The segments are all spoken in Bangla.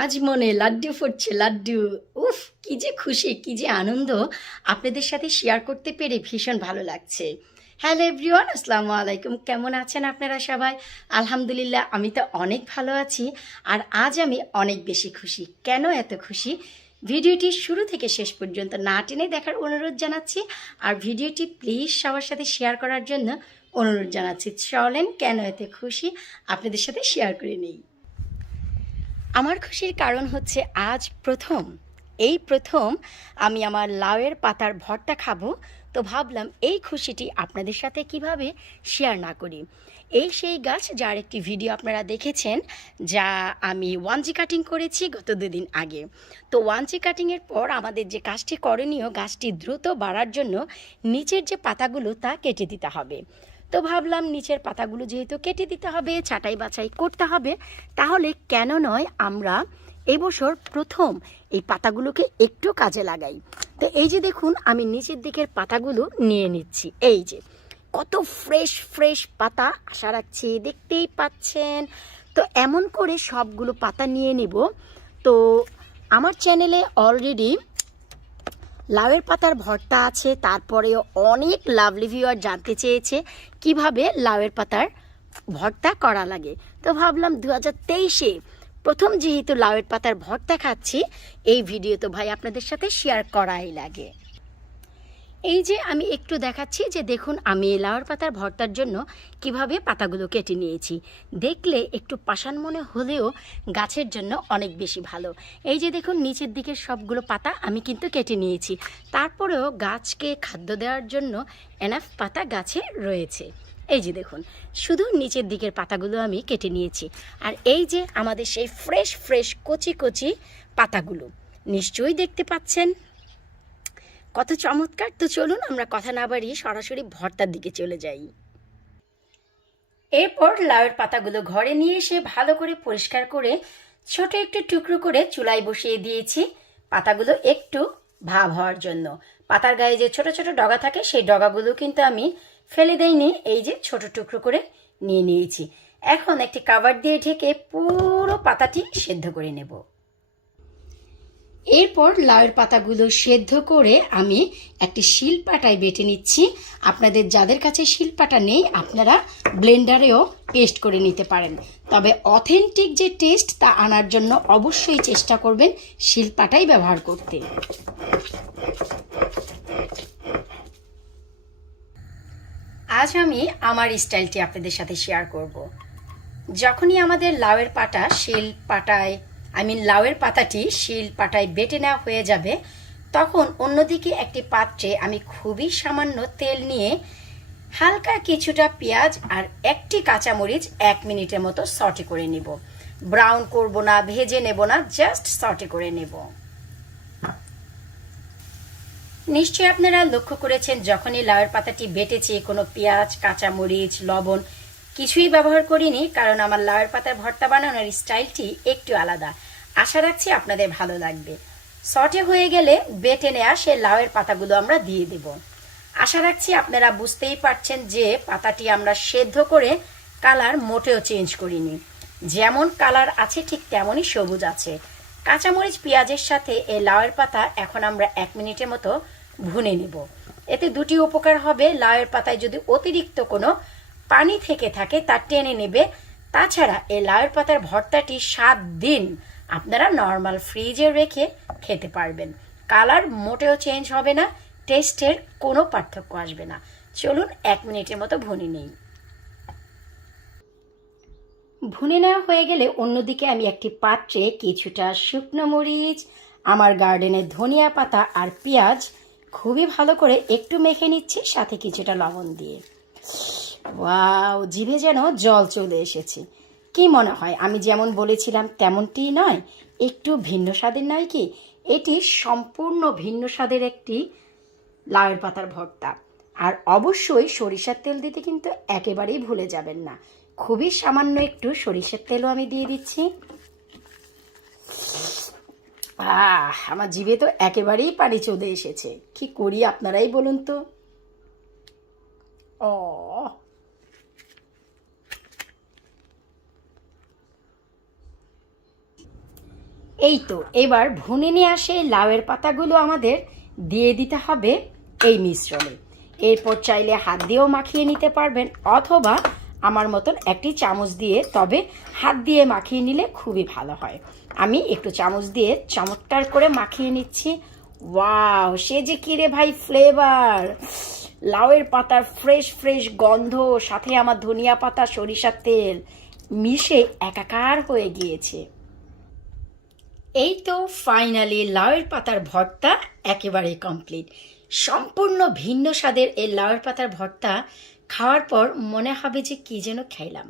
আজ মনে লাড্ডু ফুটছে, লাড্ডু। উফ, কি যে খুশি, কি যে আনন্দ। আপনাদের সাথে শেয়ার করতে পেরে ভীষণ ভালো লাগছে। হ্যালো এভরিওয়ান আসসালামু আলাইকুম। কেমন আছেন আপনারা সবাই? আলহামদুলিল্লাহ, আমি তো অনেক ভালো আছি। আর আজ আমি অনেক বেশি খুশি। কেন এত খুশি? ভিডিওটি শুরু থেকে শেষ পর্যন্ত না টেনে দেখার অনুরোধ জানাচ্ছি। আর ভিডিওটি প্লিজ সবার সাথে শেয়ার করার জন্য অনুরোধ জানাচ্ছি। চলেন কেন এত খুশি? আপনাদের সাথে শেয়ার করে নেই। আমার খুশির কারণ হচ্ছে আজ প্রথম, এই প্রথম আমি আমার লাউয়ের পাতার ভর্তা খাব। তো ভাবলাম এই খুশিটি আপনাদের সাথে কীভাবে শেয়ার না করি। এই সেই গাছ যার একটি ভিডিও আপনারা দেখেছেন, যা আমি ওয়ানজি কাটিং করেছি গত দুদিন আগে। তো ওয়ানজি কাটিংয়ের পর আমাদের যে কাজটি করণীয়, গাছটি দ্রুত বাড়ার জন্য নিচের যে পাতাগুলো তা কেটে দিতে হবে। তো ভাবলাম নিচের পাতাগুলো যেহেতু কেটে দিতে হবে, ছাটাই বাছাই করতে হবে, তাহলে কেন নয় আমরা এবছর প্রথম এই পাতাগুলোকে একটু কাজে লাগাই। তো এই যে দেখুন, আমি নিচের দিকের পাতাগুলো নিয়ে নিচ্ছি। এই যে, কত ফ্রেশ ফ্রেশ পাতা আশা রাখছি দেখতেই পাচ্ছেন। তো এমন করে সবগুলো পাতা নিয়ে নিব। তো আমার চ্যানেলে অলরেডি লাউয়ের পাতার ভর্তা আছে, তারপরেও অনেক লাভলি ভিউয়ার জানতে চেয়েছে কীভাবে লাউয়ের পাতার ভর্তা করা লাগে। তো ভাবলাম দু হাজার তেইশে প্রথম যেহেতু লাউয়ের পাতার ভর্তা খাচ্ছি, এই ভিডিও তো ভাই আপনাদের সাথে শেয়ার করাই লাগে। এই যে আমি একটু দেখাচ্ছি যে দেখুন, আমি এই লাউয়ের পাতার ভর্তার জন্য কীভাবে পাতাগুলো কেটে নিয়েছি। দেখলে একটু পাষাণ মনে হলেও গাছের জন্য অনেক বেশি ভালো। এই যে দেখুন, নিচের দিকের সবগুলো পাতা আমি কিন্তু কেটে নিয়েছি। তারপরেও গাছকে খাদ্য দেওয়ার জন্য এনাফ পাতা গাছে রয়েছে। এই যে দেখুন, শুধু নিচের দিকের পাতাগুলো আমি কেটে নিয়েছি। আর এই যে আমাদের সেই ফ্রেশ ফ্রেশ কচি কচি পাতাগুলো, নিশ্চয়ই দেখতে পাচ্ছেন। কত চমৎকার। তো চলুন আমরা কথা না বাড়িয়ে সরাসরি ভর্তার দিকে চলে যাই। এরপর লাউয়ের পাতাগুলো ঘরে নিয়ে এসে ভালো করে পরিষ্কার করে ছোট একটু টুকরো করে চুলায় বসিয়ে দিয়েছি। পাতাগুলো একটু ভাব হওয়ার জন্য। পাতার গায়ে যে ছোট ছোট ডগা থাকে, সেই ডগাগুলো কিন্তু আমি ফেলে দেইনি। এই যে ছোট টুকরো করে নিয়ে নিয়েছি। এখন একটি কাভার দিয়ে ঢেকে পুরো পাতাটি সেদ্ধ করে নেব। এরপর লাউয়ের পাতাগুলো সেদ্ধ করে আমি একটি শিলপাটায় বেটে নিচ্ছি। আপনাদের যাদের কাছে শিলপাটা নেই, আপনারা ব্লেন্ডারেও পেস্ট করে নিতে পারেন। তবে অথেন্টিক যে টেস্ট, তা আনার জন্য অবশ্যই চেষ্টা করবেন শিলপাটাই ব্যবহার করতে। আজ আমি আমার স্টাইলটি আপনাদের সাথে শেয়ার করব। যখনই আমাদের লাউয়ের পাটা শিল পাটায় আই মিন লাউয়ের পাতাটি শিল পাটায় বেটে নেওয়া হয়ে যাবে। তখন অন্যদিকে একটি পাত্রে আমি খুবই সামান্য তেল নিয়ে হালকা কিছুটা পেঁয়াজ আর একটি কাঁচামরিচ এক মিনিটের মতো সটে করে নিব। ব্রাউন করব না, ভেজে নেব না, জাস্ট সটে করে নেব। নিশ্চয়ই আপনারা লক্ষ্য করেছেন, যখনই লাউয়ের পাতাটি বেটেছি, কোনো পেঁয়াজ, কাঁচামরিচ, লবণ কিছুই ব্যবহার করিনি, কারণ আমার লাউয়ের পাতার ভর্তা বানানোর স্টাইলটি একটু আলাদা। আশা রাখছি আপনাদের ভালো লাগবে। সটে হয়ে গেলে বেটে নেওয়া সে লাউয়ের পাতাগুলো আমরা দিয়ে দেব। আশা রাখছি আপনারা বুঝতেই পারছেন যে পাতাটি আমরা সেদ্ধ করে কালার মোটেও চেঞ্জ করিনি। যেমন কালার আছে, ঠিক তেমনই সবুজ আছে। কাঁচামরিচ, পেঁয়াজের সাথে এই লাউয়ের পাতা এখন আমরা এক মিনিটের মতো ভুনে নিব। এতে দুটি উপকার হবে। লাউয়ের পাতায় যদি অতিরিক্ত কোনো পানি থেকে থাকে, তা টেনে নেবে। তাছাড়া এই লাউয়ের পাতার ভর্তাটি সাত দিন আপনারা নর্মাল ফ্রিজে রেখে খেতে পারবেন। কালার মোটেও চেঞ্জ হবে না টেস্টের কোনো পার্থক্য আসবে না। চলুন এক মিনিটের মতো ভুনে নেই। ভুনে নেওয়া হয়ে গেলে অন্যদিকে আমি একটি পাত্রে কিছুটা শুকনো মরিচ, আমার গার্ডেনের ধনিয়া পাতা আর পেঁয়াজ খুবই ভালো করে একটু মেখে নিচ্ছি, সাথে কিছুটা লবণ দিয়ে। ওয়াও, জিভে যেন জল চলে এসেছে। কি মনে হয়, আমি যেমন বলেছিলাম তেমনটি নয়? একটু ভিন্ন স্বাদের নয় কি? এটি সম্পূর্ণ ভিন্ন স্বাদের একটি লাউয়ের পাতার ভর্তা। আর অবশ্যই সরিষার তেল দিতে কিন্তু একেবারেই ভুলে যাবেন না। খুবই সামান্য একটু সরিষার তেলও আমি দিয়ে দিচ্ছি। আহ, আমার জিভে তো একেবারেই পানি চলে এসেছে। কি করি আপনারাই বলুন তো? ও এই তো এবার ভুনে নিয়ে আসে লাউয়ের পাতাগুলো আমাদের দিয়ে দিতে হবে এই মিশ্রণে। এরপর চাইলে হাত দিয়েও মাখিয়ে নিতে পারবেন, অথবা আমার মতন একটি চামচ দিয়ে, তবে হাত দিয়ে মাখিয়ে নিলে খুবই ভালো হয়। আমি একটু চামচ দিয়ে চমৎকার করে মাখিয়ে নিচ্ছি। ওয়াও, সে যে কিরে ভাই ফ্লেভার লাউয়ের পাতার ফ্রেশ ফ্রেশ গন্ধ, সাথে আমার ধনিয়া পাতা, সরিষার তেল মিশে একাকার হয়ে গিয়েছে। এই তো ফাইনালি লাউয়ের পাতার ভর্তা একেবারে কমপ্লিট সম্পূর্ণ ভিন্ন স্বাদের এই লাউয়ের পাতার ভর্তা খাওয়ার পর মনে হবে যে কি যেন খাইলাম।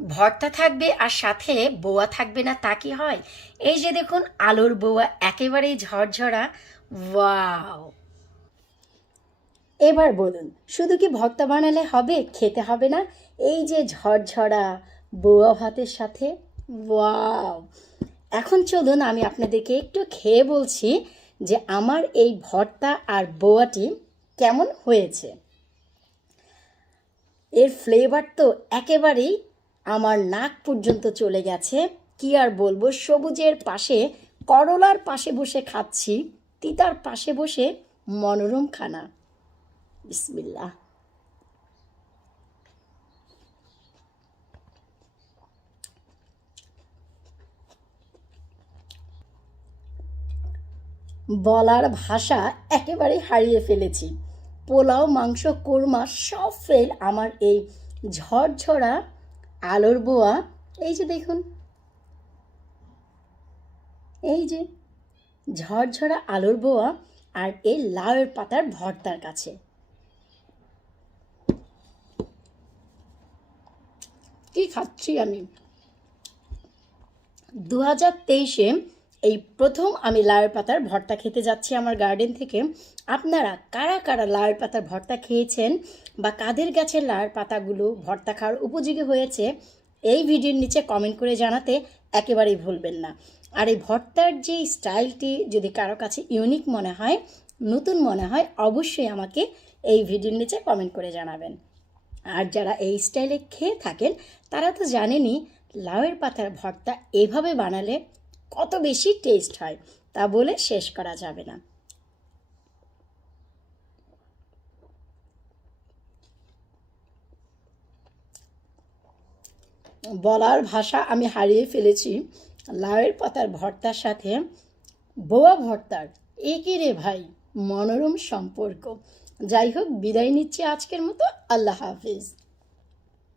ভর্তা থাকবে আর সাথে বোয়া থাকবে না, তা কি হয়? এই যে দেখুন, আলুর বোয়া একেবারেই ঝরঝরা। ওয়াও! এবার বলুন, শুধু কি ভর্তা বানালে হবে, খেতে হবে না? এই যে ঝরঝরা বোয়া ভাতের সাথে, ওয়াও! এখন চলুন আমি আপনাদেরকে একটু খেয়ে বলছি যে আমার এই ভর্তা আর বোয়াটি কেমন হয়েছে। এর ফ্লেভার তো একেবারেই আমার নাক পর্যন্ত চলে গেছে। কি আর বলব, সবুজের পাশে, করলার পাশে বসে খাচ্ছি, তিতার পাশে বসে মনোরম খানা। বিসমিল্লাহ। বলার ভাষা একেবারে হারিয়ে ফেলেছি। পোলাও, মাংস, কোরমা সব ফেল আমার এই ঝরঝরা আলোর বোয়া। এই যে দেখুন। এই যে ঝরঝরা আলোর বোয়া আর এই লাউয়ের পাতার ভর্তার কাছে। কি খাচ্ছি আমি? দু হাজার তেইশে এই প্রথম আমি লাউয়ের পাতার ভর্তা খেতে যাচ্ছি আমার গার্ডেন থেকে। আপনারা কারা কারা লাউয়ের পাতার ভর্তা খেয়েছেন বা কাদের গাছের লাউয়ের পাতাগুলো ভর্তা খাওয়ার উপযোগী হয়েছে, এই ভিডিওর নিচে কমেন্ট করে জানাতে একেবারেই ভুলবেন না। আর এই ভর্তার যে স্টাইলটি যদি কারও কাছে ইউনিক মনে হয়, নতুন মনে হয়, অবশ্যই আমাকে এই ভিডিওর নিচে কমেন্ট করে জানাবেন। আর যারা এই স্টাইলে খেয়ে থাকেন, তারা তো জানেনই, লাউয়ের পাতার ভর্তা এভাবে বানালে কত বেশি টেস্ট হয় তা বলে শেষ করা যাবে না। বলার ভাষা আমি হারিয়ে ফেলেছি। লাউয়ের পাতার ভর্তার সাথে বোয়া ভর্তার একই রে ভাই, মনোরম সম্পর্ক। যাই হোক, বিদায় নিচ্ছি আজকের মতো। আল্লাহ হাফিজ।